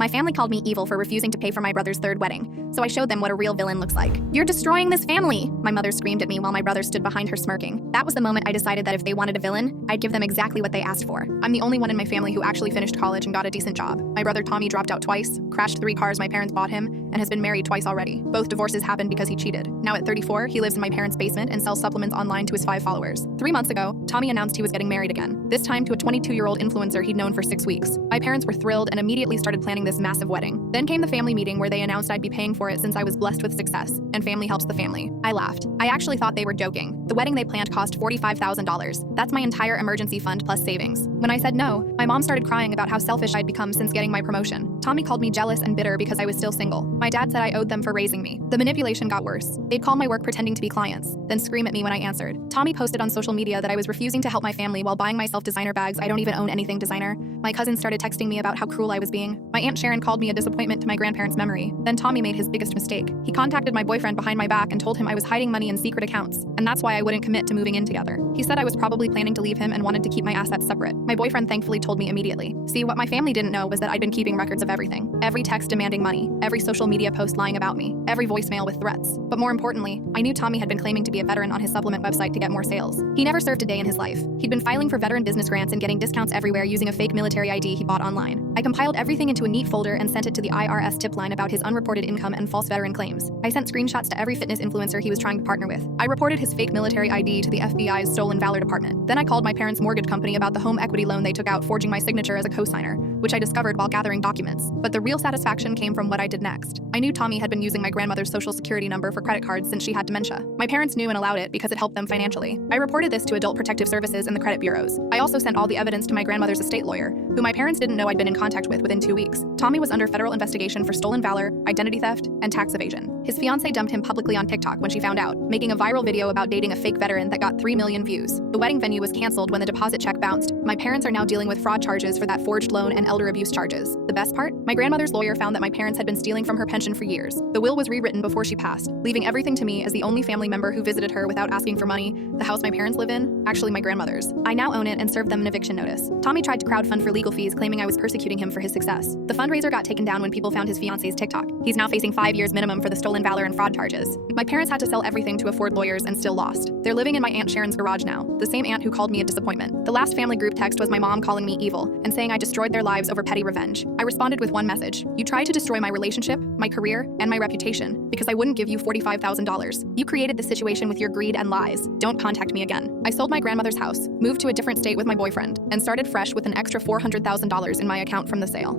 My family called me evil for refusing to pay for my brother's third wedding, so I showed them what a real villain looks like. "You're destroying this family!" My mother screamed at me while my brother stood behind her smirking. That was the moment I decided that if they wanted a villain, I'd give them exactly what they asked for. I'm the only one in my family who actually finished college and got a decent job. My brother Tommy dropped out twice, crashed 3 cars my parents bought him, and has been married twice already. Both divorces happened because he cheated. Now at 34, he lives in my parents' basement and sells supplements online to his 5 followers. 3 months ago, Tommy announced he was getting married again, this time to a 22-year-old influencer he'd known for 6 weeks. My parents were thrilled and immediately started planning this massive wedding. Then came the family meeting where they announced I'd be paying for it since I was blessed with success, and family helps the family. I laughed. I actually thought they were joking. The wedding they planned cost $45,000. That's my entire emergency fund plus savings. When I said no, my mom started crying about how selfish I'd become since getting my promotion. Tommy called me jealous and bitter because I was still single. My dad said I owed them for raising me. The manipulation got worse. They'd call my work pretending to be clients, then scream at me when I answered. Tommy posted on social media that I was refusing to help my family while buying myself designer bags. I don't even own anything designer. My cousin started texting me about how cruel I was being. My Aunt Sharon called me a disappointment to my grandparents' memory. Then Tommy made his biggest mistake. He contacted my boyfriend behind my back and told him I was hiding money in secret accounts, and that's why I wouldn't commit to moving in together. He said I was probably planning to leave him and wanted to keep my assets separate. My boyfriend thankfully told me immediately. See, what my family didn't know was that I'd been keeping records of everything. Every text demanding money, every social media post lying about me, every voicemail with threats. But more importantly, I knew Tommy had been claiming to be a veteran on his supplement website to get more sales. He never served a day in his life. He'd been filing for veteran business grants and getting discounts everywhere using a fake military ID he bought online. I compiled everything into a neat folder and sent it to the IRS tip line about his unreported income and false veteran claims. I sent screenshots to every fitness influencer he was trying to partner with. I reported his fake military ID to the FBI's Stolen Valor Department. Then I called my parents' mortgage company about the home equity loan they took out, forging my signature as a co-signer, which I discovered while gathering documents. But the real satisfaction came from what I did next. I knew Tommy had been using my grandmother's social security number for credit cards since she had dementia. My parents knew and allowed it because it helped them financially. I reported this to Adult Protective Services and the credit bureaus. I also sent all the evidence to my grandmother's estate lawyer, who my parents didn't know I'd been in contact with within 2 weeks. Tommy was under federal investigation for stolen valor, identity theft, and tax evasion. His fiancée dumped him publicly on TikTok when she found out, making a viral video about dating a fake veteran that got 3 million views. The wedding venue was canceled when the deposit check bounced. My parents are now dealing with fraud charges for that forged loan and elder abuse charges. The best part? My grandmother's lawyer found that my parents had been stealing from her pension for years. The will was rewritten before she passed, leaving everything to me as the only family member who visited her without asking for money. The house my parents live in, actually my grandmother's. I now own it and served them an eviction notice. Tommy tried to crowdfund for legal fees, claiming I was persecuting him for his success. The fundraiser got taken down when people found his fiancée's TikTok. He's now facing 5 years minimum for the stolen valor and fraud charges. My parents had to sell everything to afford lawyers and still lost. They're living in my Aunt Sharon's garage now, the same aunt who called me a disappointment. The last family group text was my mom calling me evil and saying I destroyed their lives over petty revenge. I responded with one message: "You tried to destroy my relationship, my career, and my reputation because I wouldn't give you $45,000. You created this situation with your greed and lies. Don't contact me again." I sold my grandmother's house, moved to a different state with my boyfriend, and started fresh with an extra $400,000 in my account from the sale.